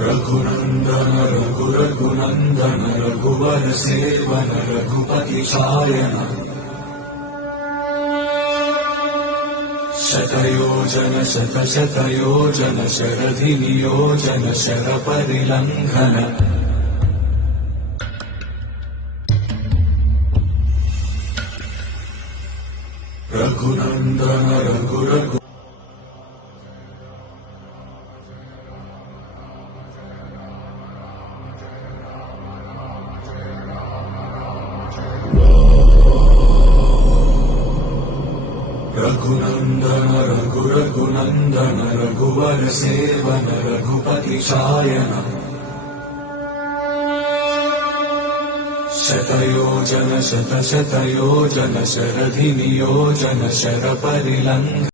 रघुनंदन रघुरघुनंदन रघुवर seven Raghupati Shayan शतयोजन शतशतयोजन शरधि नियोजन sir परिलंघन Raghunandan रघुरघु Raghunandan रघुरघुनंदन रघुवर seven Raghupati Shayan शतयोजन शतशतयोजन शरधि नियोजन sir परिलंघन